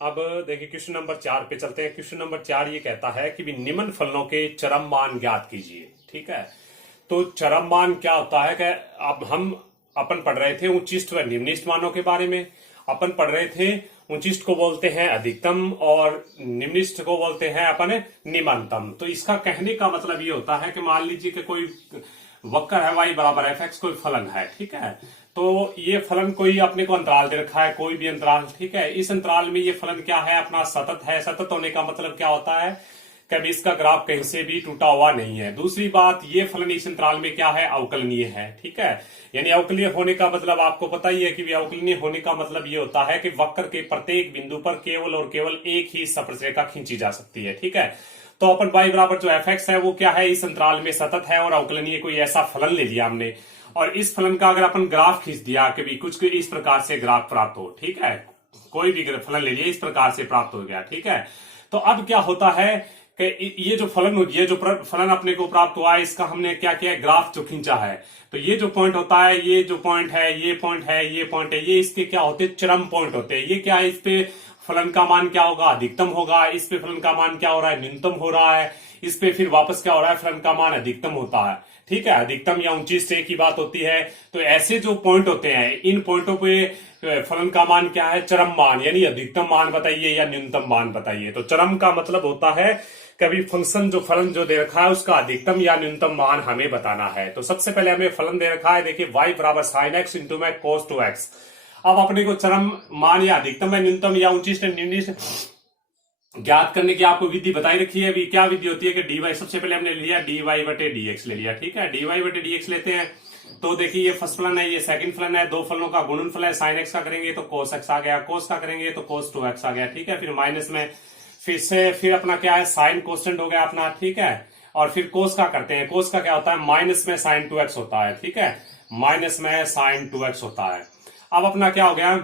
अब देखिए question number 4 पे चलते हैं। क्वेश्चन नंबर 4 ये कहता है कि भी निम्न फलनों के चरम मान ज्ञात कीजिए। ठीक है, तो चरम मान क्या होता है कि अब हम अपन पढ़ रहे थे उच्चिष्ट व निम्निष्ट मानों के बारे में। अपन पढ़ रहे थे उच्चिष्ट को बोलते हैं अधिकतम और निम्निष्ट को बोलते हैं अपन निम्नतम। तो इसका कहने का मतलब ये होता है कि मान लीजिए कि कोई वक्र है y बराबर एफ एक्स, कोई फलन है। ठीक है, तो ये फलन कोई अपने को अंतराल दे रखा है, कोई भी अंतराल। ठीक है, इस अंतराल में ये फलन क्या है, अपना सतत है। सतत होने का मतलब क्या होता है, कभी इसका ग्राफ कहीं से भी टूटा हुआ नहीं है। दूसरी बात, ये फलन इस अंतराल में क्या है, अवकलनीय है। ठीक है, यानी अवकलनीय होने का मतलब आपको पता ही है कि अवकलनीय होने का मतलब ये होता है कि वक्र के प्रत्येक बिंदु पर केवल और केवल एक ही स्पर्शरेखा खींची जा सकती है। ठीक है, तो अपन y बराबर जो एफ एक्स है वो क्या है, इस अंतराल में सतत है और अवकलनीय कोई ऐसा फलन ले लिया हमने, और इस फलन का अगर अपन ग्राफ खींच दिया कि भी कुछ इस प्रकार से ग्राफ प्राप्त हो। ठीक है, कोई भी फलन ले लिया इस प्रकार से प्राप्त हो गया। ठीक है, तो अब क्या होता है कि ये जो फलन, ये जो फलन अपने को प्राप्त हुआ है, इसका हमने क्या किया, ग्राफ जो खींचा है। तो ये जो पॉइंट होता है, ये जो पॉइंट है, ये पॉइंट है, ये पॉइंट है, ये इसके क्या होते हैं, चरम पॉइंट होते हैं। ये क्या है, इस पे फलन का मान क्या होगा, अधिकतम होगा। इस पे फलन का मान क्या हो रहा है, न्यूनतम हो रहा है। इस पे फिर वापस क्या हो रहा है, फलन का मान अधिकतम होता है। ठीक है, अधिकतम या उच्चिष्ट एक ही बात होती है। तो ऐसे जो पॉइंट होते हैं, इन पॉइंटों पे फलन का मान क्या है, चरम मान, यानी अधिकतम मान बताइए या न्यूनतम मान बताइए। तो चरम का मतलब होता है कभी फंक्शन जो फलन जो दे रखा है उसका अधिकतम या न्यूनतम मान हमें बताना है। तो सबसे पहले हमें फलन दे रखा है, देखिए y बराबर साइन एक्स इंटू में कोस टू एक्स। अब अपने को चरम मान या अधिकतम या न्यूनतम या उच्चिष्ट निम्निष्ट ज्ञात करने की आपको विधि बताई रखी है। अभी क्या विधि होती है कि dy, सबसे पहले हमने लिया dy बटे dx ले लिया। ठीक है, dy बटे dx लेते हैं। तो देखिए ये फर्स्ट फलन है, ये सेकंड फलन है, दो फलनों का गुणनफल है। साइन एक्स का करेंगे तो कोस एक्स आ गया, कोस का करेंगे तो कोस टू एक्स आ गया। ठीक है, फिर माइनस में फिर अपना क्या है, साइन कोसेंट हो गया अपना। ठीक है, और फिर कोस का करते हैं। कोस का क्या होता है, माइनस में साइन टू एक्स होता है। ठीक है, माइनस में साइन टू एक्स होता है। अब अपना क्या हो गया,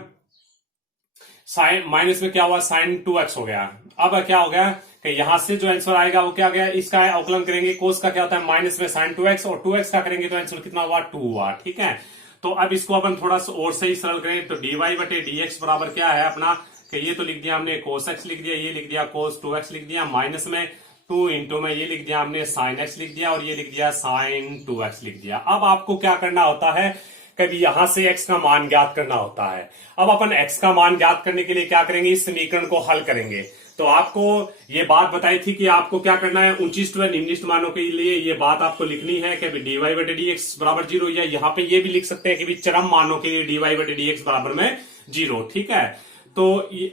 साइन माइनस में क्या हुआ, साइन टू एक्स हो गया। अब क्या हो गया कि यहां से जो आंसर आएगा वो क्या गया, इसका अवकलन करेंगे। कोस का क्या होता है, माइनस में साइन टू एक्स, और टू एक्स का करेंगे तो आंसर कितना हुआ, 2 हुआ। ठीक है, तो अब इसको अपन थोड़ा सा और सही सरल करें तो dy बटे dx बराबर क्या है अपना, कि ये तो लिख दिया हमने कोस एक्स लिख दिया, ये लिख दिया कोस टू एक्स लिख दिया, माइनस में 2 इंटू में ये लिख दिया हमने साइन एक्स लिख दिया, और ये लिख दिया साइन टू एक्स लिख दिया। अब आपको क्या करना होता है, कभी यहां से x का मान ज्ञात करना होता है। अब अपन x का मान ज्ञात करने के लिए क्या करेंगे, इस समीकरण को हल करेंगे। तो आपको ये बात बताई थी कि आपको क्या करना है, उच्चिष्ट व निम्निष्ट मानों के लिए ये बात आपको लिखनी है कि dy बटे dx बराबर 0, या यहाँ पे ये भी लिख सकते हैं कि चरम मानों के लिए dy बटे dx बराबर में 0। ठीक है, तो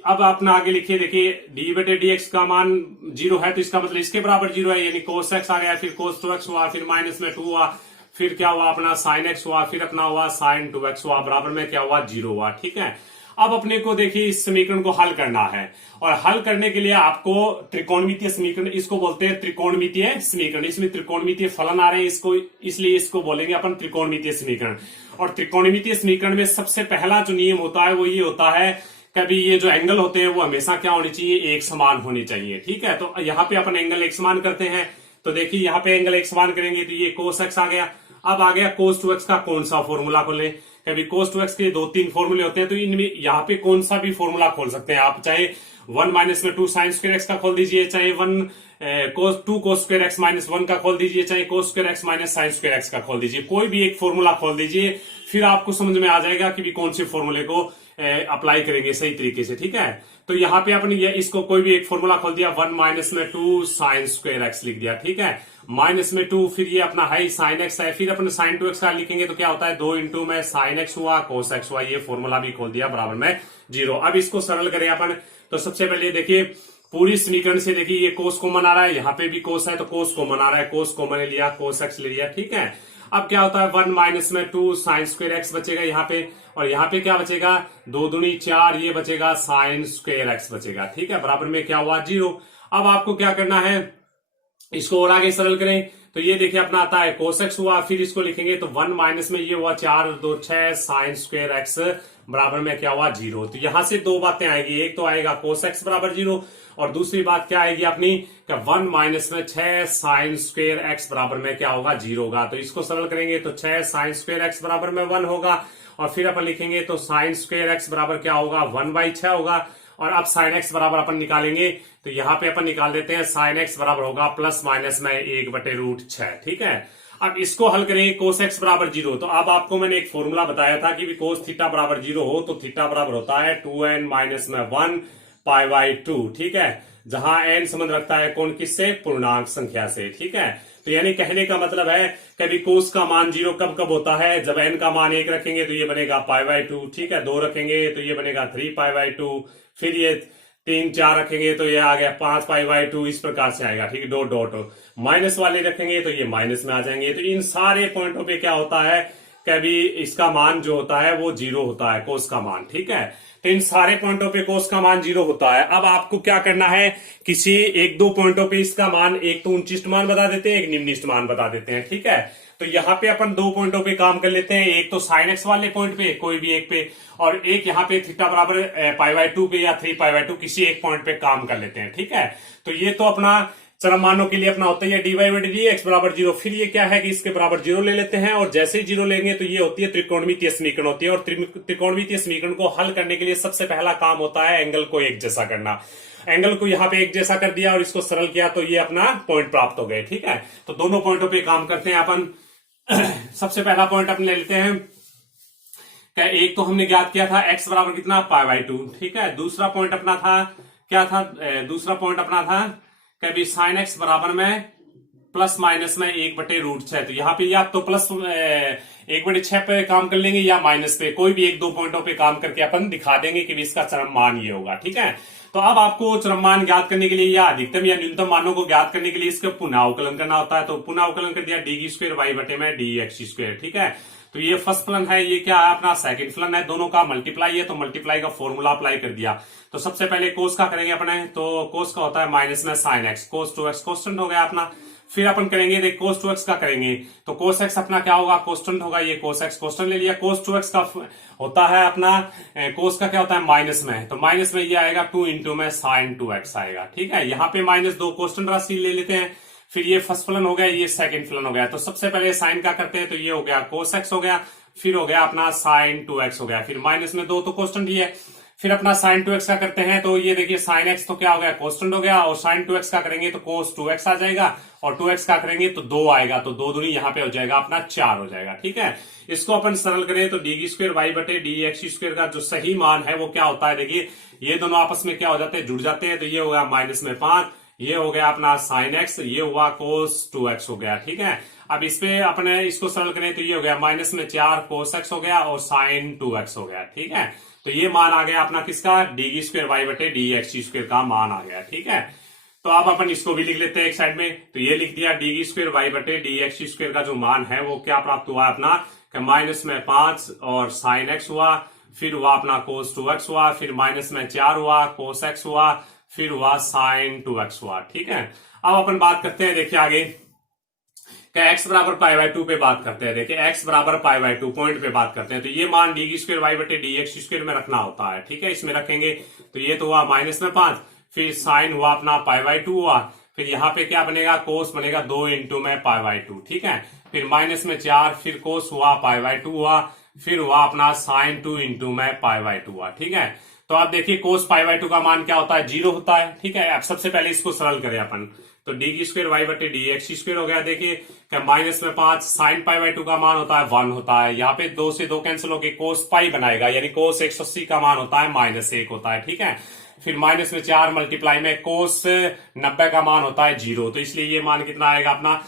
अब अपना आगे लिखिए, देखिए डी बटे dx का मान 0 है तो इसका मतलब इसके बराबर 0 है, यानी कोस एक्स आ गया, फिर कोस टू एक्स हुआ, फिर माइनस में 2 हुआ, फिर क्या हुआ अपना साइन एक्स हुआ, फिर अपना हुआ साइन टू एक्स हुआ, बराबर में क्या हुआ, 0 हुआ। ठीक है, अब अपने को देखिए इस समीकरण को हल करना है, और हल करने के लिए आपको त्रिकोणमितीय समीकरण, इसको बोलते हैं त्रिकोणमितीय समीकरण। इसमें त्रिकोणमितीय फलन आ रहे हैं, इसको इसलिए इसको बोलेंगे अपन त्रिकोणमितीय समीकरण। और त्रिकोणमितीय समीकरण में सबसे पहला जो नियम होता है वो ये होता है, कभी ये जो एंगल होते हैं वो हमेशा क्या होने चाहिए, एक समान होने चाहिए। ठीक है, तो यहाँ पे अपन एंगल एक समान करते हैं। तो देखिए यहाँ पे एंगल एक समान करेंगे तो ये कोस एक्स आ गया। अब आ गया कोस टू एक्स का कौन सा फॉर्मूला खोले, कभी कोस टू एक्स के 2-3 फॉर्मूले होते हैं, तो इनमें यहाँ पे कौन सा भी फॉर्मूला खोल सकते हैं आप। चाहे 1 माइनस में 2 साइन स्क्वायर एक्स का खोल दीजिए, चाहे 2 कोस स्क्वायर एक्स माइनस 1 का खोल दीजिए, चाहे cos square x minus sine square x का खोल दीजिए। कोई भी एक फॉर्मूला खोल दीजिए, फिर आपको समझ में आ जाएगा कि भी कौन से फॉर्मूले को अप्लाई करेंगे सही तरीके से। ठीक है, तो यहाँ पे आपने इसको कोई भी एक फॉर्मूला खोल दिया, 1 माइनस में 2 साइन स्क्वायर एक्स लिख दिया। ठीक है, माइनस में 2, फिर ये अपना है साइन एक्स है, फिर अपने साइन टू एक्स का लिखेंगे तो क्या होता है, 2 इंटू में साइन एक्स हुआ, कोस एक्स हुआ, ये फॉर्मूला भी खोल दिया, बराबर में 0। अब इसको सरल करें अपन, तो सबसे पहले देखिए पूरी समीकरण से देखिए ये कोस कॉमन आ रहा है, यहाँ पे भी कोस है तो कोस कॉमन आ रहा है, कोस कॉमन ले लिया, कोस एक्स ले लिया। ठीक है, अब क्या होता है, 1 माइनस में 2 साइन स्क्वायर एक्स बचेगा यहाँ पे, और यहाँ पे क्या बचेगा, 2 दूनी 4, ये बचेगा साइन स्क्वायर एक्स बचेगा। ठीक है, बराबर में क्या हुआ, 0। अब आपको क्या करना है, इसको और आगे सरल करें तो ये देखिए अपना आता है कोस एक्स हुआ, फिर इसको लिखेंगे तो 1 माइनस में ये हुआ 4 2 6 साइन स्क्वायर एक्स बराबर में क्या हुआ, 0। तो यहां से दो बातें आएगी, एक तो आएगा कोस एक्स बराबर 0, और दूसरी बात क्या आएगी अपनी, 1 माइनस में 6 साइन स्क्वायर एक्स बराबर में क्या होगा, 0 होगा। तो इसको सरल करेंगे तो 6 साइन स्क्वायर एक्स बराबर में 1 होगा, और फिर अपन लिखेंगे तो साइन स्क्वायर एक्स बराबर क्या होगा, 1/6 होगा, और अब साइन एक्स बराबर अपन निकालेंगे, तो यहाँ पे अपन निकाल देते हैं साइन एक्स बराबर होगा प्लस माइनस में 1/√6। ठीक है, अब इसको हल करेंगे कोस एक्स बराबर 0। तो अब आपको मैंने एक फॉर्मूला बताया था कि कोस थीटा बराबर 0 हो तो थीटा बराबर होता है 2n माइनस में 1 π/2। ठीक है, जहां n संबंध रखता है कौन किससे, पूर्णांक संख्या से। ठीक है, तो यानी कहने का मतलब है कभी कोस का मान 0 कब कब होता है, जब n का मान 1 रखेंगे तो ये बनेगा π/2। ठीक है, 2 रखेंगे तो ये बनेगा 3 π/2, फिर ये 3 4 रखेंगे तो ये आ गया 5 π/2, इस प्रकार से आएगा। ठीक है, डॉट डॉट माइनस वाले रखेंगे तो ये माइनस में आ जाएंगे। तो इन सारे पॉइंटों पे क्या होता है, कभी इसका मान जो होता है वो 0 होता है, कोस का मान। ठीक है, तो इन सारे पॉइंटों पे कोस का मान 0 होता है। अब आपको क्या करना है, किसी एक दो पॉइंटों पे इसका मान, एक तो उच्चिष्ट मान बता देते हैं, एक निम्निष्ट मान बता देते हैं। ठीक है, तो यहाँ पे अपन 2 पॉइंटों पे काम कर लेते हैं, एक तो साइन एक्स वाले पॉइंट पे, कोई भी एक पे, और एक यहाँ पे थीटा बराबर π/2 पे या 3 π/2 किसी एक पॉइंट पे काम कर लेते हैं। ठीक है, तो ये तो अपना चरम मानों के लिए अपना होता है dy/dx बराबर 0। फिर ये क्या है कि इसके बराबर 0 ले लेते हैं, और जैसे ही 0 लेंगे तो ये होती है त्रिकोणमितीय समीकरण होती है। और त्रिकोणमितीय समीकरण को हल करने के लिए सबसे पहला काम होता है एंगल को एक जैसा करना। एंगल को यहाँ पे एक जैसा कर दिया और इसको सरल किया तो ये अपना पॉइंट प्राप्त हो गए। ठीक है, तो दोनों पॉइंटों पे काम करते हैं अपन। सबसे पहला पॉइंट अपन ले लेते हैं, एक तो हमने ज्ञात किया था x बराबर कितना, π/2। ठीक है, दूसरा पॉइंट अपना था क्या था, दूसरा पॉइंट अपना था कभी साइन एक्स बराबर में प्लस माइनस में 1/√6। तो यहाँ पे या तो प्लस 1/6 पे काम कर लेंगे या माइनस पे, कोई भी एक दो पॉइंटों पे काम करके अपन दिखा देंगे कि इसका चरम मान ये होगा। ठीक है, तो अब आपको चरम मान ज्ञात करने के लिए या अधिकतम या न्यूनतम मानों को ज्ञात करने के लिए इसका पुनः अवकलन करना होता है। तो पुनः अवकलन कर दिया d² y/dx²। ठीक है, तो ये फर्स्ट फलन है, ये क्या है अपना सेकंड फलन है, दोनों का मल्टीप्लाई है तो मल्टीप्लाई का फॉर्मूला अप्लाई कर दिया। तो सबसे पहले कोस का करेंगे अपने, तो कोस का होता है माइनस में साइन एक्स, कोस 2x कॉन्स्टेंट हो गया अपना। फिर अपन करेंगे देख कोस 2x का करेंगे तो कोस x अपना क्या होगा, कॉन्स्टेंट होगा, ये कोस x कॉन्स्टेंट ले लिया। कोस 2x का होता है अपना, कोस का क्या होता है माइनस में, तो माइनस में ये आएगा 2 इंटू में साइन 2x आएगा। ठीक है, यहाँ पे -2 कॉन्स्टेंट राशि ले लेते हैं। फिर ये फर्स्ट फलन हो गया, ये सेकंड फलन हो गया। तो सबसे पहले साइन का करते हैं, तो ये हो गया कोस x हो गया, फिर हो गया अपना साइन 2x हो गया, फिर माइनस में 2 तो कॉन्स्टेंट ही है। फिर अपना साइन 2x का करते हैं, तो ये देखिए साइन x तो क्या हो गया, कॉन्स्टेंट हो गया, और साइन 2x का करेंगे तो कोस 2x आ जाएगा, और 2x का करेंगे तो 2 आएगा, तो 2 दूनी यहाँ पे हो जाएगा अपना 4 हो जाएगा। ठीक है, इसको अपन सरल करें तो d² y/dx² का जो सही मान है वो क्या होता है, देखिए ये दोनों आपस में क्या हो जाते हैं, जुड़ जाते हैं। तो ये हो गया -5, ये हो गया अपना साइन x, ये हुआ कोस 2x हो गया। ठीक है, अब इस पे अपने इसको सरल करें तो ये हो गया -4 कोस x हो गया और साइन 2x हो गया। ठीक है, तो ये मान आ गया अपना किसका, d² y/dx² का मान आ गया। ठीक है, तो अब अपन इसको भी लिख लेते हैं एक साइड में, तो ये लिख दिया d² y/dx² का जो मान है वो क्या प्राप्त हुआ अपना, -5 और साइन x हुआ, फिर हुआ अपना कोस 2x हुआ, फिर -4 हुआ, कोस x हुआ, फिर हुआ साइन 2x हुआ। ठीक है, अब अपन बात करते हैं, देखिए आगे क्या x बराबर π/2 पे बात करते हैं। देखिए x बराबर π/2 पॉइंट पे बात करते हैं, तो ये मान d² y/dx² में रखना होता है। ठीक है, इसमें रखेंगे तो ये तो हुआ -5, फिर साइन हुआ अपना π/2 हुआ, फिर यहाँ पे क्या बनेगा, कोस बनेगा 2 इंटू में π/2। ठीक है, फिर -4, फिर कोस हुआ π/2 हुआ, फिर हुआ अपना साइन 2 इंटू में π/2 हुआ। ठीक है, तो आप देखिए कोस π/2 का मान क्या होता है, 0 होता है। ठीक है, अब सबसे पहले इसको सरल करें अपन, तो d² y/dx² हो गया। देखिए क्या -5 साइन π/2 का मान होता है 1 होता है, यहाँ पे 2 से 2 कैंसिल होकर कोस पाई बनाएगा, यानी कोस 180 का मान होता है -1 होता है। ठीक है, फिर -4 मल्टीप्लाई में कोस 90 का मान होता है 0, तो इसलिए ये मान कितना आएगा अपना,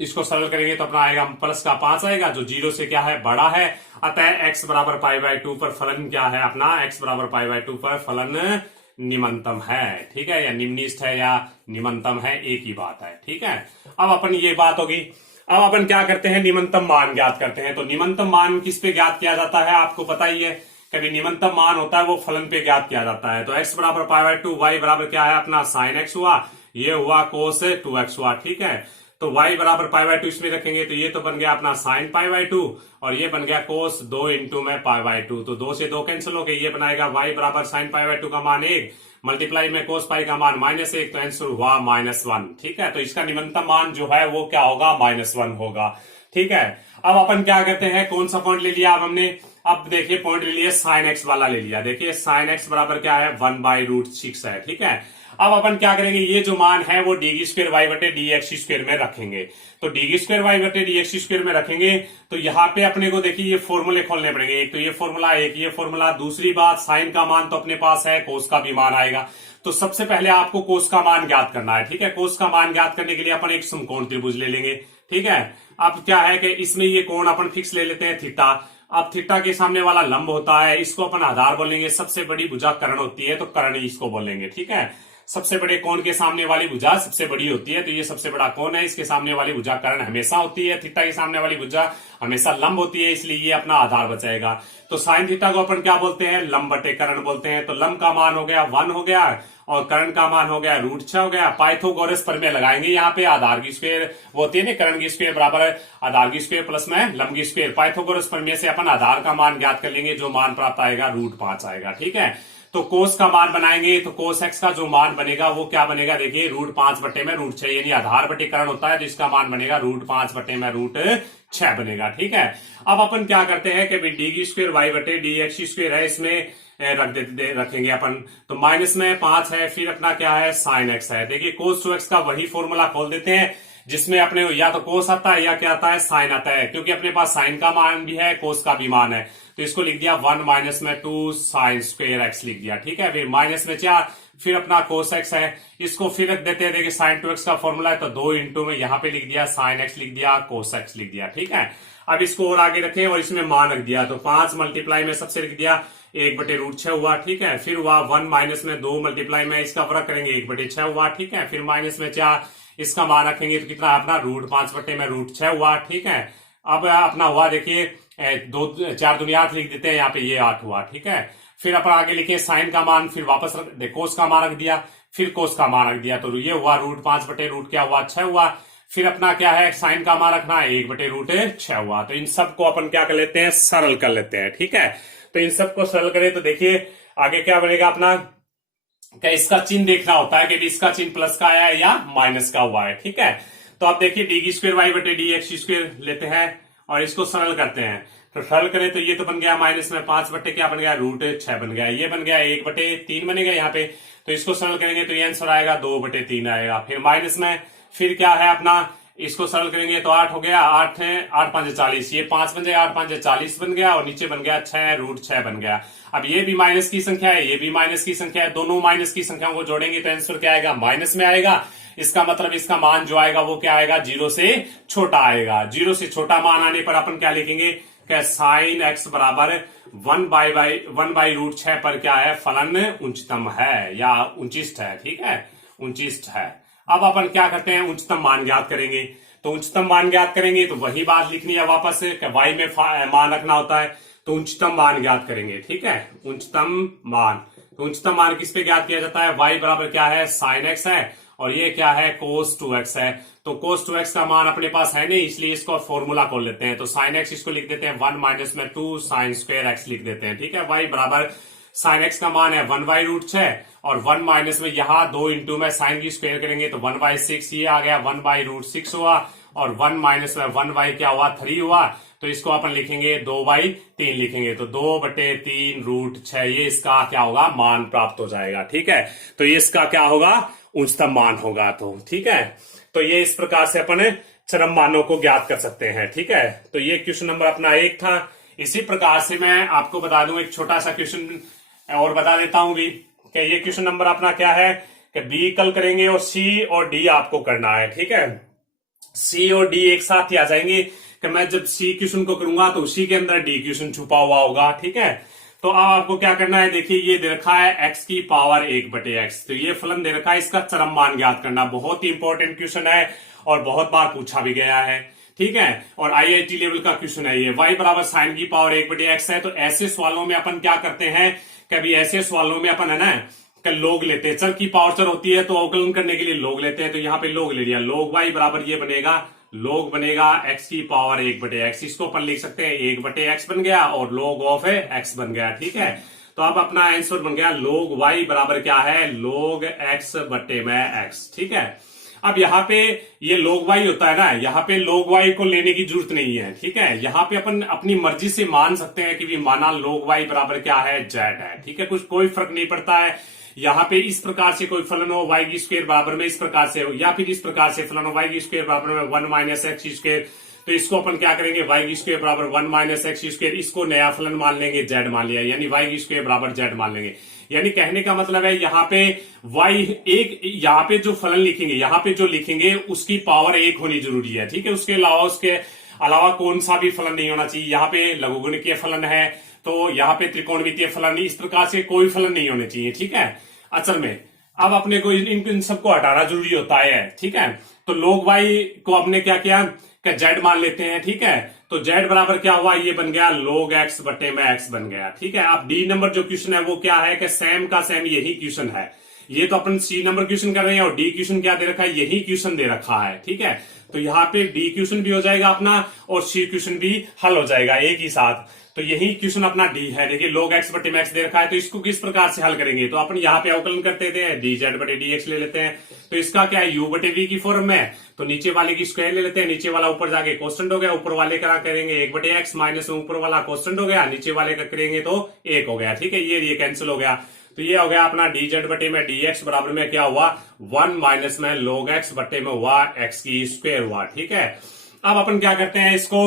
इसको सरल करेंगे तो अपना आएगा प्लस का 5 आएगा, जो 0 से क्या है बड़ा है। अतः x बराबर π/2 पर फलन क्या है अपना, x बराबर π/2 पर फलन निम्नतम है। ठीक है, या निम्निष्ठ है या निम्नतम है, एक ही बात है। ठीक है, अब अपन ये बात होगी, अब अपन क्या करते हैं, निम्नतम मान ज्ञात करते हैं। तो निम्नतम मान किस पे ज्ञात किया जाता है, आपको पता ही है, कभी निम्नतम मान होता है वो फलन पे ज्ञात किया जाता है। तो x बराबर π/2, y बराबर क्या है अपना साइन x हुआ, ये हुआ कोस 2x हुआ। ठीक है, तो y बराबर π/2 इसमें रखेंगे तो ये तो बन गया अपना साइन π/2 और ये बन गया कोस 2 इंटू में π/2, तो 2 से 2 कैंसिल हो गए, ये बनाएगा y बराबर साइन π/2 का मान 1 मल्टीप्लाई में कोस पाई का मान -1, तो आंसर हुआ -1। ठीक है, तो इसका निम्नतम मान जो है वो क्या होगा, -1 होगा। ठीक है, अब अपन क्या करते हैं, कौन सा पॉइंट ले लिया, अब हमने अब देखिए पॉइंट ले लिया साइन एक्स वाला ले लिया, देखिए साइन एक्स बराबर क्या है 1/√6 है, ठीक है। अब अपन क्या करेंगे, ये जो मान है वो डी स्क्वायर वाई बटे डी एक्स स्क्वायर में रखेंगे। तो डी स्क्वायर वाई बटे डी एक्स स्क्वायर में रखेंगे तो यहाँ पे अपने को देखिए ये फॉर्मूले खोलने पड़ेंगे, एक तो ये फॉर्मूला, एक ये फॉर्मूला। दूसरी बात साइन का मान तो अपने पास है, कोस का भी मान आएगा। तो सबसे पहले आपको कोस का मान ज्ञात करना है, ठीक है। कोस का मान ज्ञात करने के लिए अपन एक समकोण त्रिभुज ले लेंगे, ठीक है। अब क्या है कि इसमें ये कोण अपन फिक्स ले लेते हैं थीटा। अब थीटा के सामने वाला लंब होता है, इसको अपन आधार बोलेंगे। सबसे बड़ी भुजा कर्ण होती है तो कर्ण इसको बोलेंगे, ठीक है। सबसे बड़े कोण के सामने वाली भुजा सबसे बड़ी होती है, तो ये सबसे बड़ा कोण है, इसके सामने वाली भुजा कर्ण हमेशा होती है। थीटा के सामने वाली भुजा हमेशा लंब होती है, इसलिए ये अपना आधार बचाएगा। तो साइन थीटा को अपन क्या बोलते हैं, लंब बटे कर्ण बोलते हैं। तो लंब का मान हो गया 1 हो गया और कर्ण का मान हो गया √6 हो गया। पाइथागोरस प्रमेय लगाएंगे यहाँ पे, आधार की स्क्वायर वो होती है ना, कर्ण की स्क्वायर बराबर आधार की स्क्वायर प्लस में लंब की स्क्वायर। पाइथागोरस प्रमेय से अपन आधार का मान ज्ञात कर लेंगे, जो मान प्राप्त आएगा √5 आएगा, ठीक है। तो कोस का मान बनाएंगे तो कोस एक्स का जो मान बनेगा वो क्या बनेगा, देखिए √5 बटे में √6, यानी आधार बटे कर्ण होता है तो इसका मान बनेगा √5 बटे में √6 बनेगा, ठीक है। अब अपन क्या करते हैं कि डी स्क्वायर वाई बटे डी एक्स स्क्वायर है, इसमें रखेंगे अपन। तो माइनस में 5 है, फिर अपना क्या है साइन एक्स है। देखिए कोस टू एक्स का वही फॉर्मूला खोल देते हैं जिसमें अपने या तो कोस आता है या क्या आता है साइन आता है, क्योंकि अपने पास साइन का मान भी है, कोस का भी मान है। तो इसको लिख दिया 1 माइनस में 2 साइन स्क्वायर एक्स लिख दिया, ठीक है। फिर माइनस में 4, फिर अपना कोस एक्स है, इसको फिर रख देते हैं। देखिए साइन 2x का फॉर्मूला है तो 2 इंटू में यहाँ पे लिख दिया साइन एक्स लिख दिया, कोस एक्स लिख दिया, ठीक है। अब इसको और आगे रखें और इसमें मान रख दिया, तो 5 मल्टीप्लाई में सबसे लिख दिया 1/√6 हुआ, ठीक है। फिर हुआ 1 माइनस में 2 मल्टीप्लाई में इसका वर्ग करेंगे 1/6 हुआ, ठीक है। फिर माइनस में 4, इसका मान रखेंगे तो कितना अपना √5 बटे में √6 हुआ, ठीक है। अब अपना हुआ देखिए 2 4 दूनी 8 लिख देते हैं, यहाँ पे ये 8 हुआ, ठीक है। फिर अपन आगे लिखे साइन का मान, फिर वापस कोस का मान रख दिया, फिर कोस का मान रख दिया, तो ये हुआ √5 बटे √ क्या हुआ 6 हुआ। फिर अपना क्या है साइन का मान रखना है 1/√6 हुआ। तो इन सबको अपन क्या कर लेते हैं, सरल कर लेते हैं, ठीक है। तो इन सबको सरल करें तो देखिए आगे क्या बनेगा अपना, क्या इसका चिन्ह देखना होता है कि इसका चिन्ह प्लस का आया है या माइनस का हुआ है, ठीक है। तो आप देखिए डी स्क्वायर वाई बटे डी एक्स स्क्वायर लेते हैं और इसको सरल करते हैं। तो सरल करें तो ये तो बन गया माइनस में 5 बटे क्या बन गया √6 बन गया, ये बन गया 1/3 बनेगा यहाँ पे। तो इसको सरल करेंगे तो ये आंसर आएगा 2/3 आएगा। फिर माइनस में फिर क्या है अपना, इसको सरल करेंगे तो 8 हो गया, 8 है 8 5 40, ये 5 बन जाएगा 8 5 40 बन गया और नीचे बन गया 6 √6 बन गया। अब ये भी माइनस की संख्या है, ये भी माइनस की संख्या है, दोनों माइनस की संख्याओं को जोड़ेंगे तो आंसर क्या आएगा, माइनस में आएगा। इसका मतलब इसका मान जो आएगा वो क्या आएगा, 0 से छोटा आएगा। 0 से छोटा मान आने पर अपन क्या लिखेंगे कि साइन एक्स बराबर 1/√6 पर क्या है, फलन उच्चतम है या उचिष्ट है, ठीक है, उचिष्ट है। अब अपन क्या करते हैं, उच्चतम मान ज्ञात करेंगे। तो उच्चतम मान ज्ञात करेंगे तो वही बात लिखनी है वापस कि वाई में मान रखना होता है, तो उच्चतम मान ज्ञात करेंगे, ठीक है। उच्चतम मान, तो उच्चतम मान किस पे ज्ञात किया जाता है, वाई बराबर क्या है साइन एक्स है और ये क्या है कोस 2x है। तो कोस 2x का मान अपने पास है नहीं, इसलिए इसको फॉर्मूला खोल लेते हैं। तो साइन एक्स इसको लिख देते हैं 1 माइनस में 2 साइन स्क्वायर एक्स लिख देते हैं, ठीक है। वाई बराबर साइन एक्स का मान है 1/√6 और 1 माइनस में यहाँ 2 इंटू में साइन की स्क्वायर करेंगे तो 1/6, ये आ गया 1/√6 हुआ और 1 माइनस में 1 क्या हुआ 3 हुआ। तो इसको अपन लिखेंगे 2/3 लिखेंगे, तो 2/3 √6 ये इसका क्या होगा, मान प्राप्त हो जाएगा, ठीक है। तो ये इसका क्या होगा, उच्चतम मान होगा, तो ठीक है। तो ये इस प्रकार से अपन चरम मानों को ज्ञात कर सकते हैं, ठीक है। तो ये क्वेश्चन नंबर अपना 1 था। इसी प्रकार से मैं आपको बता दूं एक छोटा सा क्वेश्चन और बता देता हूं भी कि ये क्वेश्चन नंबर अपना क्या है कि बी कल करेंगे और सी और डी आपको करना है, ठीक है। सी और डी एक साथ ही आ जाएंगे कि मैं जब सी क्वेश्चन को करूंगा तो उसी के अंदर डी क्वेश्चन छुपा हुआ होगा, ठीक है। तो अब आपको क्या करना है, देखिए ये दे रखा है x की पावर 1/x, तो ये फलन दे रखा है, इसका चरम मान ज्ञात करना बहुत ही इंपॉर्टेंट क्वेश्चन है और बहुत बार पूछा भी गया है, ठीक है। और IIT लेवल का क्वेश्चन है ये। y बराबर साइन की पावर 1/x है। तो ऐसे सवालों में अपन क्या करते हैं, कभी ऐसे सवालों में अपन है ना लोग लेते हैं, चर की पावर चर होती है तो अवकलन करने के लिए लोग लेते हैं। तो यहाँ पे लोग ले लिया, लोग y बराबर ये बनेगा, लोग बनेगा x की पावर 1/x, इसको अपन लिख सकते हैं 1/x बन गया और log ऑफ x बन गया, ठीक है। तो अब अपना आंसर बन गया log y बराबर क्या है, log x बटे में x, ठीक है। अब यहाँ पे ये log y होता है ना, यहाँ पे log y को लेने की जरूरत नहीं है, ठीक है। यहाँ पे अपन अपनी मर्जी से मान सकते हैं कि भी माना log y बराबर क्या है, z है, ठीक है। कुछ कोई फर्क नहीं पड़ता है। यहाँ पे इस प्रकार से कोई फलन हो y की स्क्वायर बराबर में इस प्रकार से हो, या फिर इस प्रकार से फलन हो y की स्क्वायर बराबर में 1 माइनस एक्स स्क्वायर, तो इसको अपन क्या करेंगे, y की स्क्वायर बराबर 1 माइनस एक्स स्क्वायर, इसको नया फलन मान लेंगे, z मान लिया, यानी y की स्क्वायर बराबर z मान लेंगे। यानी कहने का मतलब है यहाँ पे y एक, यहाँ पे जो फलन लिखेंगे, यहाँ पे जो लिखेंगे उसकी पावर 1 होनी जरूरी है, ठीक है। उसके अलावा कौन सा भी फलन नहीं होना चाहिए। यहाँ पे लघुगुणकीय फलन है, तो यहाँ पे त्रिकोणमितीय फलन, इस प्रकार से कोई फलन नहीं होने चाहिए, ठीक है। असल में अब अपने को इन सबको हटाना जरूरी होता है, ठीक है। तो log y को अपने क्या किया कि z मान लेते हैं, ठीक है। तो z बराबर क्या हुआ, ये बन गया log x बटे में x बन गया, ठीक है। अब डी नंबर जो क्वेश्चन है वो क्या है कि सेम का सेम यही क्वेश्चन है। ये तो अपन सी नंबर क्वेश्चन कर रहे हैं और डी क्वेश्चन क्या दे रखा है, यही क्वेश्चन दे रखा है, ठीक है। तो यहाँ पे डी क्वेश्चन भी हो जाएगा अपना और सी क्वेश्चन भी हल हो जाएगा एक ही साथ। तो यही क्वेश्चन अपना डी है। देखिए log x बटे में x दे रखा है, तो इसको किस प्रकार से हल करेंगे, तो अपन यहाँ पे अवकलन करते थे, dz बटे dx ले लेते हैं। तो इसका क्या है, u बटे v की फॉर्म में, तो नीचे वाले की स्क्वायर ले लेते हैं, नीचे वाला ऊपर जाके कांस्टेंट हो गया, ऊपर वाले का करेंगे 1 बटे x माइनस में ऊपर वाला कांस्टेंट हो गया, नीचे वाले का करेंगे तो 1 हो गया, ठीक है। ये कैंसिल हो गया, तो ये हो गया अपना dz बटे में dx बराबर में क्या हुआ, 1 माइनस में log x बटे में हुआ x की स्क्वायर हुआ, ठीक है। अब अपन क्या करते हैं इसको,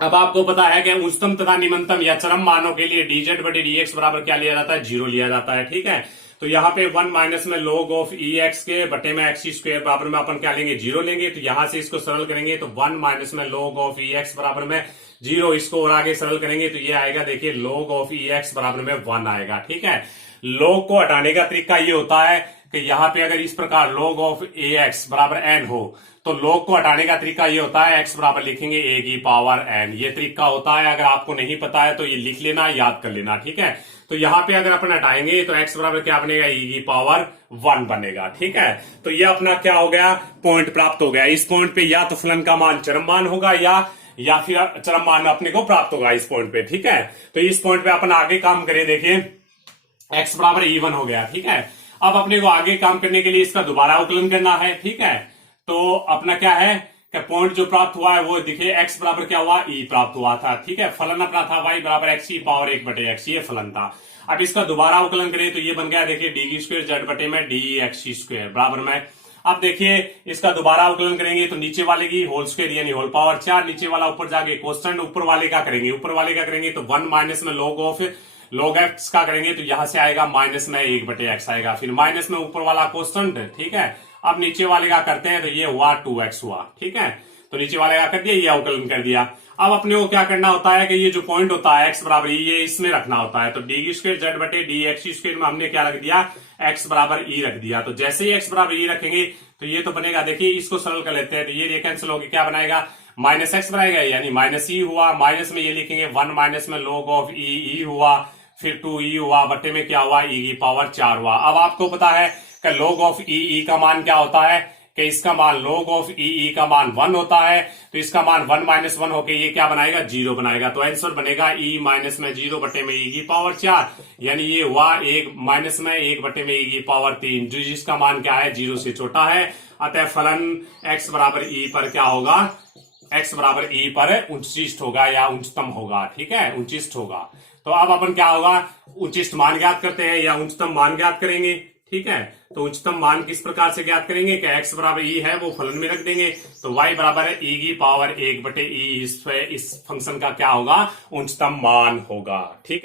अब आपको पता है कि उच्चतम तथा निम्नतम या चरम मानों के लिए dz बटे dx बराबर क्या लिया जाता है, 0 लिया जाता है, ठीक है। तो यहाँ पे 1 माइनस में log ऑफ ex के बटे में x स्क्वायर बराबर में अपन क्या लेंगे, 0 लेंगे। तो यहां से इसको सरल करेंगे तो 1 माइनस में log ऑफ ex बराबर में 0, इसको और आगे सरल करेंगे तो ये आएगा, देखिए log ऑफ ex बराबर में 1 आएगा, ठीक है। log को हटाने का तरीका ये होता है कि यहाँ पे अगर इस प्रकार log ऑफ ax बराबर n हो, तो log को हटाने का तरीका ये होता है, x बराबर लिखेंगे a की पावर n, ये तरीका होता है। अगर आपको नहीं पता है तो ये लिख लेना, याद कर लेना, ठीक है। तो यहाँ पे अगर अपन हटाएंगे तो x बराबर क्या बनेगा, e की पावर 1 बनेगा, ठीक है। तो ये अपना क्या हो गया, पॉइंट प्राप्त हो गया। इस पॉइंट पे या तो फलन का मान चरम मान होगा या फिर चरम मान अपने को प्राप्त होगा इस पॉइंट पे, ठीक है। तो इस पॉइंट पे अपन आगे काम करें, देखिए x बराबर e1 हो गया, ठीक है। अब अपने को आगे काम करने के लिए इसका दोबारा अवकलन करना है, ठीक है। तो अपना क्या है कि पॉइंट जो प्राप्त हुआ है वो देखिए x बराबर क्या हुआ, e प्राप्त हुआ था, ठीक है। फलन अपना था y बराबर x की पावर 1 बटे x, ये फलन था। अब इसका दोबारा अवकलन करें तो ये बन गया, देखिए डी की स्क्वायर z बटे में dx स्क्वायर बराबर में, अब देखिए इसका दोबारा अवकलन करेंगे तो नीचे वाले की होल स्क्वायर यानी होल पावर 4, नीचे वाला ऊपर जाके कांस्टेंट, ऊपर वाले का करेंगे तो 1 माइनस में log x का करेंगे तो यहां से आएगा माइनस में 1 बटे x आएगा, फिर माइनस में ऊपर वाला कांस्टेंट, ठीक है। अब नीचे वाले का करते हैं तो ये हुआ 2x हुआ, ठीक है। तो नीचे वाले का कर दिया, ये अवकलन कर दिया। अब अपने को क्या करना होता है कि ये जो पॉइंट होता है x बराबर ये इसमें रखना होता है। तो डी की स्क्वायर z बटे dx स्क्वायर में हमने क्या रख दिया, x बराबर e रख दिया। तो जैसे ही x बराबर e रखेंगे तो ये तो बनेगा, देखिए इसको सरल कर लेते हैं तो ये कैंसिल होकर क्या बनाएगा, माइनस एक्स बनाएगा, यानी माइनस ई हुआ। माइनस में ये लिखेंगे 1 माइनस में log ऑफ ई हुआ, फिर 2e हुआ, बटे में क्या हुआ, e की पावर 4 हुआ। अब आपको पता है कि log ऑफ ई का मान क्या होता है, कि इसका मान log ऑफ ई का मान 1 होता है, तो इसका मान 1 माइनस 1 होके ये क्या बनाएगा, 0 बनाएगा। तो आंसर बनेगा e माइनस में 0 बटे में e की पावर 4, यानी ये हुआ 1 माइनस में 1 बटे में e की पावर 3, जो जिसका मान क्या है, 0 से छोटा है। अतः फलन x बराबर e पर क्या होगा, x बराबर e पर उच्चिष्ट होगा या उच्चतम होगा, ठीक है, उच्चिष्ट होगा। तो अब अपन क्या होगा, उच्चिष्ट मान ज्ञात करते हैं या उच्चतम मान ज्ञात करेंगे, ठीक है। तो उच्चतम मान किस प्रकार से ज्ञात करेंगे कि x बराबर e है वो फलन में रख देंगे, तो y बराबर है e की पावर 1 बटे e, इस फंक्शन का क्या होगा, उच्चतम मान होगा, ठीक है।